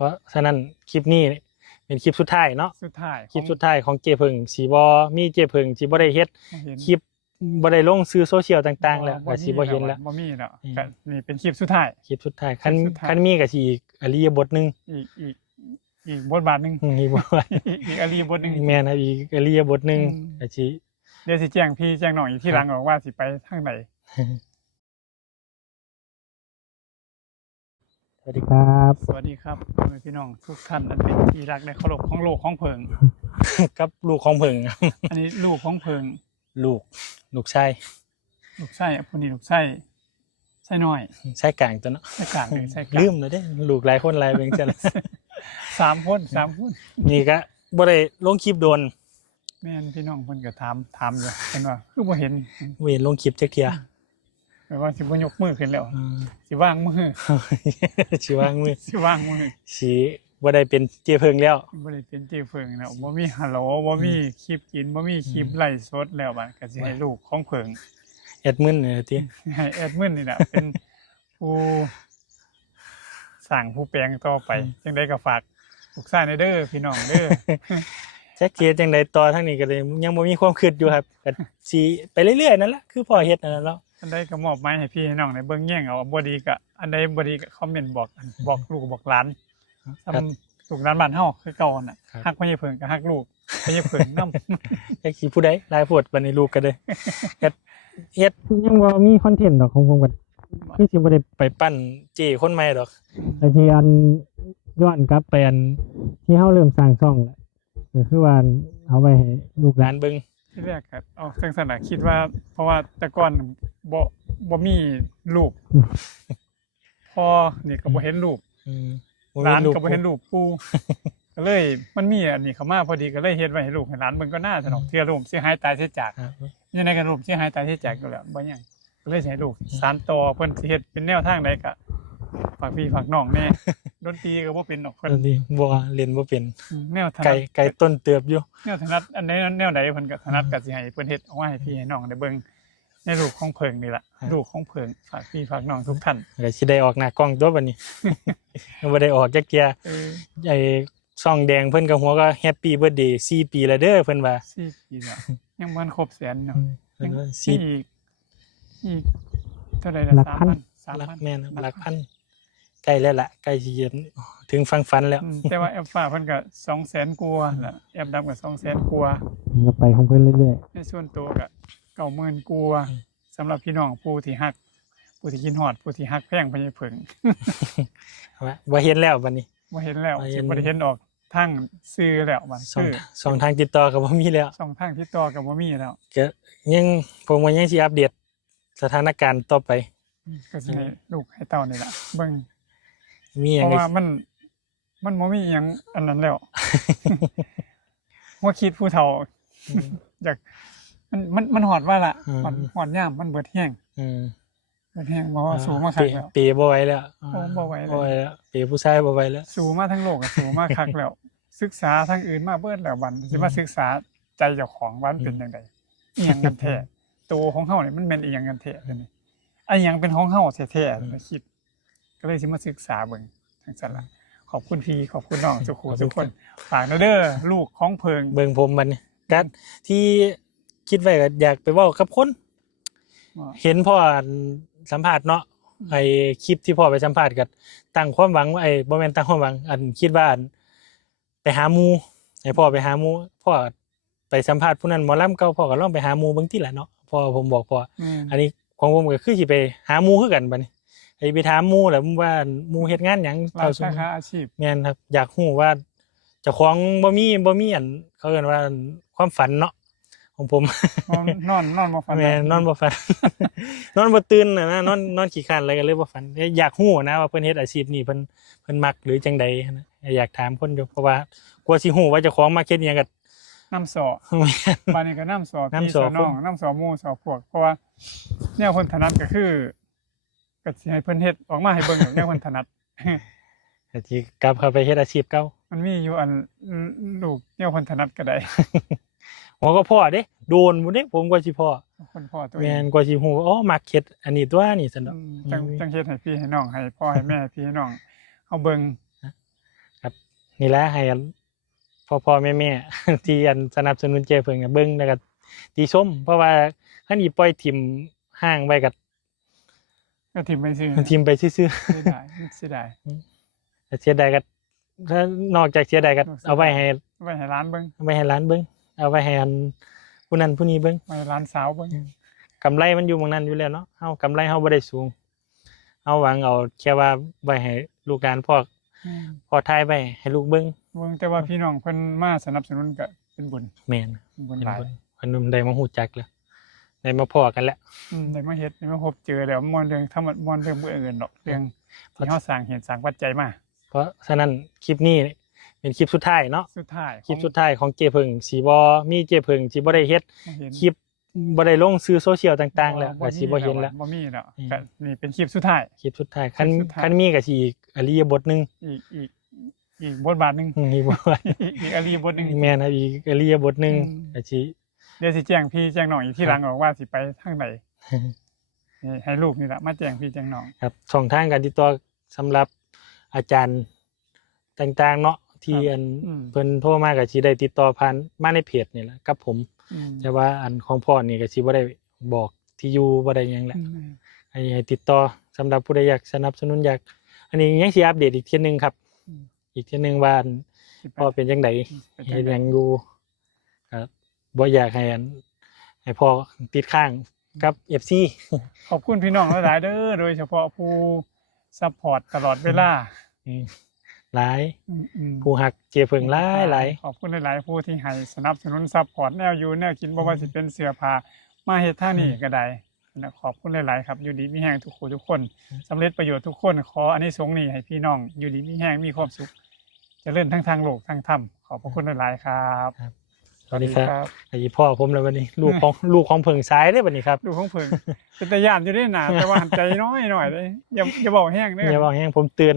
เพราะฉะนั้นคลิปนี้เป็นคลิปสุดท้ายเนาะคลิปสุดท้ายของเจเพิงสีบอมีเจเพิงสีบ่ได้เฮ็ดคลิปบ่ได้ลงสื่อโซเชียลต่างๆแล้วก็สิบ่เห็นแล้วบ่มีแล้วก็นี่เป็นคลิปสุดท้ายคันมีก็สิอีกอริยบทนึงอีกบทบาทนึงอีกบทบาทอีกอริยบทนึงแม่นครับอีกอริยบทนึงก็สิเดี๋ยวสิแจ้งพี่แจ้งน้องอีกทีหลังว่าสิไปทางใดสวัสดีครับสวัสดีครับพี่น้องทุกท่านอันเป็นที่รักและเคารพของโลกของเพิงกับลูกของเพิงอันนี้ลูกของเพิงลูกชายผู้นี้ลูกชายน้อยชายกลางตัวเนาะชายกลางลืมเลยเด้ลูกหลายคนหลายเบิ่งจัง3 คนนี่ก็บ่ได้ลงคลิปโดนแม่นพี่น้องเพิ่นก็ถามอยู่เพิ่นว่าคือบ่เห็นลงคลิปจักเที่ยแปลว่าสิบ่ยกมือขึ้นแล้วสิวางมือสิวางมือสิบ่ได้เป็นเจเพิงแล้วบ่ได้เป็นเจเพิงแล้วบ่มีฮัลโหลบ่มีคลิปกินบ่มีคลิปไลฟ์สดแล้วบัดก็สิให้ลูกของเพิงแอดมินนี่ติให้แอดมินนี่ล่ะเป็นผู้สร้างผู้แปลงต่อไปจังได๋ก็ฝากลูกชายในเด้อพี่น้องเด้อจักเฮ็ดจังได๋ต่อทางนี้ก็เลยยังบ่มีความคิดอยู่ครับก็สิไปเรื่อยๆนั่นแหละคือพ่อเฮ็ดนั่นแหละเนาะอันใดก็มอบหมายให้พี่ให้น้องได้เบิ่งแย่งเอาบ่ดีก็อันใดบ่ดีก็คอมเมนต์บอกลูกบอกหลานลูกหลานบ้านเฮาคือเก่าน่ะฮักพ่อใหญ่เพิ่นก็ฮักลูกพ่อใหญ่เพิ่นนำจักสิผู้ใดหลายโพดบัดนี้ลูกก็ได้เฮ็ดยังบ่มีคอนเทนต์ดอกของผมก็คือสิบ่ได้ไปปั้นเจคนใหม่ดอกแต่ที่อันย้อนกลับไปอันที่เฮาเริ่มสร้างช่องแหละก็คือว่าเอาไว้ให้ลูกหลานเบิ่งที่แรกก็เอาจังซั่นน่ะคิดว่าเพราะว่าแต่ก่อนบ่มีลูกพ่อนี่ก็บ่เห็นลูกหลานก็บ่เห็นลูกปู่ก็เลยมันมีอันนี้เข้ามาพอดีก็เลยเฮ็ดไว้ให้ลูกให้หลานเบิ่งก็น่าสนุกเทื่อลูกสิหายตายเสียจากยังไงก็ลูกสิหายตายเสียจากอยู่แล้วบ่หยังก็เลยให้ลูกสานต่อเพิ่นสิเฮ็ดเป็นแนวทางใดก็ฝากพี่ฝากน้องแน่ดนตรีก็บ่เป็นดอกเพิ่นบ่เล่นบ่เป็นแนวถนัดไกลต้นเติบอยู่แนวถนัดอันใดแนวใดเพิ่นก็ถนัดก็สิให้เพิ่นเฮ็ดออกมาให้พี่ให้น้องได้เบิ่งในลูกของเพิงนี่ล่ะลูกของเพิงฝากพี่ฝากน้องทุกท่านก็สิได้ออกหน้ากล้องตัวบัดนี้บ่ได้ออกจักเที่ยไอ้ช่องแดงเพิ่นก็หัวก็แฮปปี้เบิร์ธเดย์4 ปีแล้วเด้อเพิ่นว่า4 ปีแล้วยังบ่ครบแสนเนาะยังอีกเท่าใดล่ะ 3,000แม่นหลักพันใกล้แล้วล่ะใกล้สิถึงฟังฝันแล้วแต่ว่าแอปฟ้าเพิ่นก็ 200,000 กว่าล่ะแอปดำก็ 200,000 กว่าก็ไปของเพิ่นเรื่อยๆในส่วนตัวก็ 90,000 กว่าสำหรับพี่น้องผู้ที่ฮักผู้ที่คิดฮอดผู้ที่ฮักแพงพ่อใหญ่เพิงบ่เห็นแล้วบัดนี้บ่เห็นแล้วสิบ่ได้เห็นออกทางสื่อแล้วบัดช่องทางติดต่อก็บ่มีแล้วช่องทางติดต่อก็บ่มีแล้วก็ยังผมว่ายังสิอัปเดตสถานการณ์ต่อไปก็สิให้ลูกให้เต้านี่ล่ะเบิ่งมีหยังเพราะว่ามันบ่มีหยังอันนั้นแล้วว่าคิดผู้เฒ่าอยากมันฮอดว่าล่ะฮอดยามมันเบิดแฮงเบิดแฮงบ่สู้มาคักแล้วเปบ่ไหวแล้วบ่ไหวแล้วเปผู้ชายบ่ไหวแล้วสู้มาทั้งโลกสู้มาคักแล้วศึกษาทางอื่นมาเบิดแล้วบัดสิมาศึกษาใจเจ้าของว่ามันเป็นจังได๋อีหยังกันแท้ตัวของเฮานี่มันแม่นอีหยังกันแท้ซั่นนี่อันหยังเป็นของเฮาแท้ๆคิดก็เลยสิมาศึกษาเบิ่งจังซั่นล่ะขอบคุณพี่ขอบคุณน้องทุกคนฝากเด้อลูกของเพิงเบิ่งผมมันกัดที่คิดไว้ก็อยากไปเว้ากับคนเห็นพ่อสัมภาษณ์เนาะไอ้คลิปที่พ่อไปสัมภาษณ์ก็ตั้งความหวังว่าไอ้บ่แม่นตั้งความหวังอันคิดว่าไปหาหมู่ให้พ่อไปหาหมู่พ่อไปสัมภาษณ์ผู้นั้นหมอลำเก่าพ่อก็ลองไปหาหมู่เบิ่งติล่ะเนาะพ่อผมบอกพ่ออันนี้ของผมก็คือสิไปหาหมู่คือกันบัดนี้ไอ้ไปถามหมู่แล้วว่าหมู่เฮ็ดงานหยังเท่าสาขาอาชีพแม่นครับอยากฮู้ว่าเจ้าของบ่มีอันเขาเอิ้นว่าความฝันเนาะของผมนอนบ่ฝันแม่นอนบ่ฝันนอนบ่ตื่นน่ะนะนอนขี้คร้านอะไรก็เลยบ่ฝันอยากฮู้นะว่าเพิ่นเฮ็ดอาชีพนี้เพิ่นมักหรือจังใดนะอยากถามคนอยู่เพราะว่ากลัวสิฮู้ว่าเจ้าของมักเฮ็ดหยังก็นำสอบ้านนี้ก็นำสอพี่สอน้องนำสอหมู่สอพวกเพราะว่าแนวเพิ่นถนัดก็คือก็สิให้เพิ่นเฮ็ดออกมาให้เบิ่งแนวเพิ่นถนัดก็สิกลับเข้าไปเฮ็ดอาชีพเก่ามันมีอยู่อันลูกแนวเพิ่นถนัดก็ได้อ๋อก็พ่อเด้โดนบ่เด้ผมกว่าสิพ่อคนพ่อตัวเองแม่นกว่าสิฮู้อ๋อมักเฮ็ดอันนี้ตัวนี่ซั่นดอกจังเฮ็ดให้พี่ให้น้องให้พ่อให้แม่พี่ให้น้องเฮาเบิ่ง นี่แหละให้พ่อแม่ ที่อันสนับสนุนเจเพิ่งเบิ่งแล้วก็ติชมเพราะว่าคันอีปล่อยทิ่มห้างไว้กับ ก็ทิมไปซื้อ ทิ่มไปซื่อ เสียดายเสียดาย ๆแต่เสียดายก็ถ้านอกจากเสียดายก็เอาไว้ให้ ไว้ให้ร้านเบิ่ง เอาไว้ให้ร้านเบิ่งเอาไว้ให้อันผู้นั้นผู้นี้เบิ่ง ไว้ให้ร้านสาวเบิ่ง กำไรมันอยู่หม้องนั้นอยู่แล้วเนาะเฮากำไรเฮาบ่ได้สูงเฮาหวังเอาแค่ว่าไว้ให้ลูกหลานพ่อทายไว้ให้ลูกเบิ่ง เบิ่งแต่ว่าพี่น้องเพิ่นมาสนับสนุนก็เป็นบุญ แม่น เป็นบุญ เป็น หลาย คนอันนู้นได้มาฮู้จักแล้วได้มาพ้อกันแล้ว ได้มาเฮ็ดได้มาพบเจอแล้วมวนเรื่องธรรมะมวนเรื่องบ่อื่นดอกเรื่องที่เฮาสร้างเหตุสร้างปัจจัยมา เพราะฉะนั้นคลิปนี้เป็นคลิปสุดท้ายเนาะ สุดท้าย คลิปสุดท้ายของเจเพิงสีบอมีเจเพิงสีบ่ได้เฮ็ด เห็น คลิปบ่ได้ลงสื่อโซเชียลต่างๆ แล้วก็สิบ่เห็นแล้ว บ่มีแล้ว อืม ก็นี่เป็นคลิปสุดท้าย คลิปสุดท้ายคัน คลิปสุดท้าย คันมีก็สิอีกอริยบทหนึง อีกบทบาทหนึง อีกบ่ว่า อีกอรีบทหนึง แม่นครับอีกอริยบทหนึง อืม ก็สิ เดี๋ยวสิแจ้งพี่แจ้งน้องอีกที่หลังออกว่าสิไปทางไหนนี่ให้ลูกนี่แหละมาแจ้งพี่แจ้งน้อง ครับช่องทางการติดต่อสำหรับอาจารย์ต่างๆเนาะที่อัน อืม เพิ่นโทรมาก็สิได้ติดต่อผ่านมาในเพจนี่แหละกับผม อืม แต่ว่าอันของพ่อนี่ก็สิบ่ได้บอกที่อยู่บ่ได้หยังแหละ อืม ให้ติดต่อสำหรับผู้ใดอยากสนับสนุนอยากอันนี้ยังสิอัปเดตอีกเทียหนึงครับ อืม อีกเทียหนึงว่าอัน สิไป พ่อเป็นจังได ไป เฮ็ด จัง ห ใด ยังอยู่ครับบ่อยากให้อันให้พ่อติดข้างกับ FC ขอบคุณพี่น้องหลายๆเด้อโดยเฉพาะผู้ซัพพอร์ตตลอดเวลา อืมหลาย อืม ผู้ฮักเจเพิงหลาย ขอบคุณหลายๆผู้ที่ให้สนับสนุนซัพพอร์ตแนวอยู่แนวกินบ่ว่าสิเป็นเสื้อผ้ามาเฮ็ดท่างนี้ก็ได้นะขอบคุณหลายๆครับอยู่ดีมีแฮงทุกคนทุกคนสำเร็จประโยชน์ทุกคนขออานิสงส์นี้ให้พี่น้องอยู่ดีมีแฮงมีความสุขเจริญทั้งทางโลกทางธรรมขอบพระคุณหลายๆครับ ๆสวัสดีครับไอ้พ่อผมแล้ววันนี้ ลูกของเพิงซ้ายเด้อบัดนี้ครับ ดูของเพิ่งเป็นตาย่านอยู่ได้หนาแต่ว่าหันใจน้อยหน่อยเลยอย่าบอกแห้งเด้อ อย่าบอกแฮงผมเตือน